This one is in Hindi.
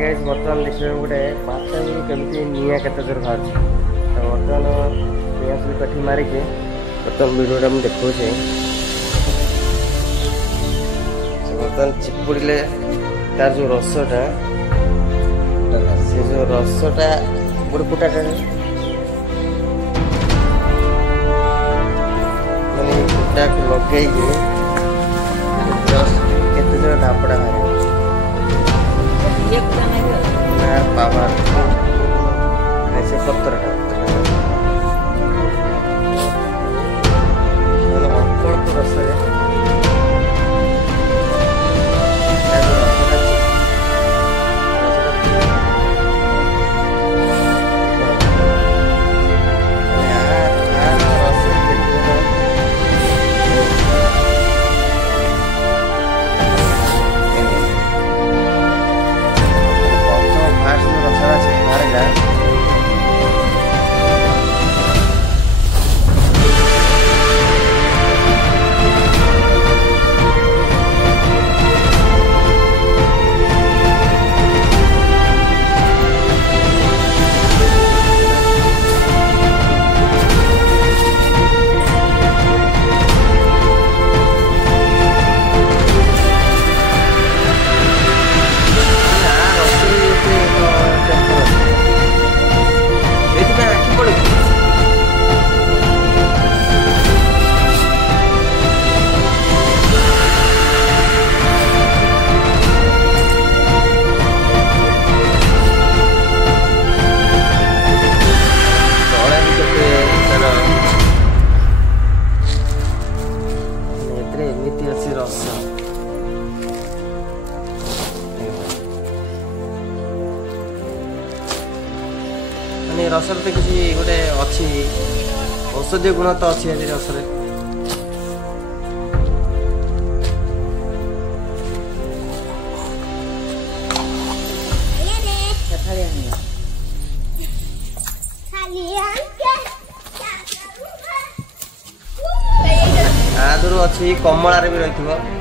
गाइस बर्तमान देखिए गोटे पाचा केमती निआ केते जोर बाहर तो बर्तमान निआ सुली कठी मारी के बर्तमान वीडियोटा मुझे देखा बर्तमान चिपुड़े तार जो रसटा से जो रसटा गोटे कुटाटा माने कुटा लगे केते जोर धापड़ा बाहर पावर ऐसे पत्थर रसर तो किसी गोटे अच्छी औषधीय गुण तो अच्छी आज रसर आदर अच्छी कमला भी रही